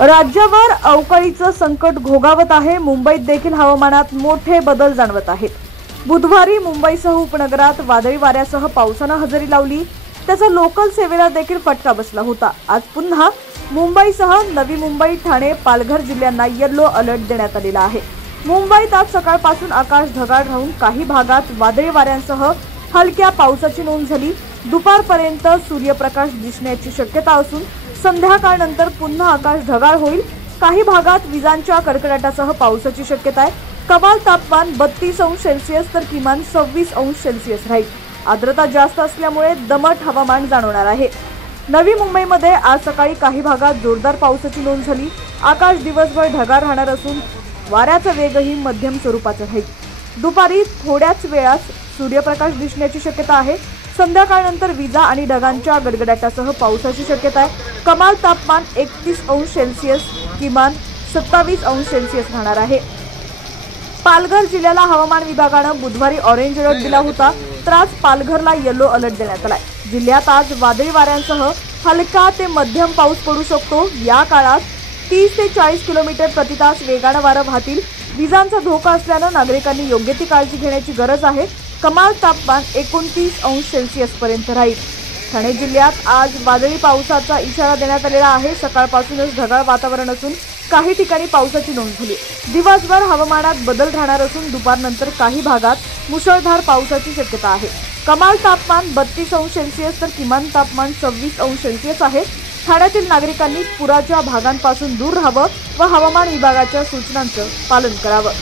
राज्यावर अवकाळीचं संकट घोघावत आहे। मुंबईत देखील हवामानात मोठे बदल जाणवत आहेत। बुधवारी मुंबईसह उपनगरात वादळी वाऱ्यासह पावसानं हजेरी लावली, त्याचा लोकल सेवेला देखील फटका बसला होता। आज पुन्हा मुंबईसह नवी मुंबई, ठाणे, पालघर जिल्ह्यांना येलो अलर्ट देण्यात आलेला आहे। मुंबईत आज सकाळपासून आकाश ढगाळ राहून काही भागात वादळी वाऱ्यांसह हलक्या पावसाची नोंद झाली। दुपारपर्यंत सूर्यप्रकाश दिसण्याची शक्यता असून संध्याकाळनंतर पुन्हा आकाश ढगाळ होईल। काही भागात विजांच्या कडकडाटासह पावसाची शक्यता आहे। कमाल तापमान 32 अंश सेल्सिअस तर किमान 26 अंश सेल्सिअस राहील। आर्द्रता जास्त असल्यामुळे दमट हवामान जाणवणार आहे। नवी मुंबईमध्ये आज सकाळी काही भागात जोरदार पावसाची नोंद झाली। आकाश दिवसभर ढगाळ राहणार असून वाऱ्याचा वेगही मध्यम स्वरूपाचा राहील। दुपारी थोड्याच वेळात सूर्यप्रकाश दिसण्याची शक्यता आहे। संध्याकाळनंतर विजा आणि ढगांच्या गडगडाटासह पावसाची शक्यता आहे। कमाल तापमान 31 अंश सेल्सिअस, किमान 27 अंश सेल्सिअस राहणार आहे। पालघर जिल्ह्याला हवामान विभागानं बुधवारी ऑरेंज अलर्ट दिला होता, तर आज पालघरला येलो अलर्ट देण्यात आलाय। जिल्ह्यात आज वादळी वाऱ्यांसह हलका ते मध्यम पाऊस पडू शकतो। या काळात 30 ते 40 किलोमीटर प्रति तास वेगानं वारं वाहतील। विजांचा धोका असल्यानं नागरिकांनी योग्य ती काळजी घेण्याची गरज आहे। कमाल तापमान 29 अंश सेल्सिअस पर्यंत राहील। ठाणे जिल्ह्यात आज वादळी पावसाचा इशारा देण्यात आलेला आहे। सकाळपासूनच ढगाळ वातावरण असून काही ठिकाणी पावसाची नोंद झाली। दिवसभर हवामानात बदल राहणार असून दुपारनंतर काही भागात मुसळधार पावसाची शक्यता आहे। कमाल तापमान 32 अंश सेल्सिअस तर किमान तापमान 26 अंश सेल्सिअस आहे। ठाण्यातील नागरिकांनी पुराच्या भागांपासून दूर राहावं व हवामान विभागाच्या सूचनांचं पालन करावं।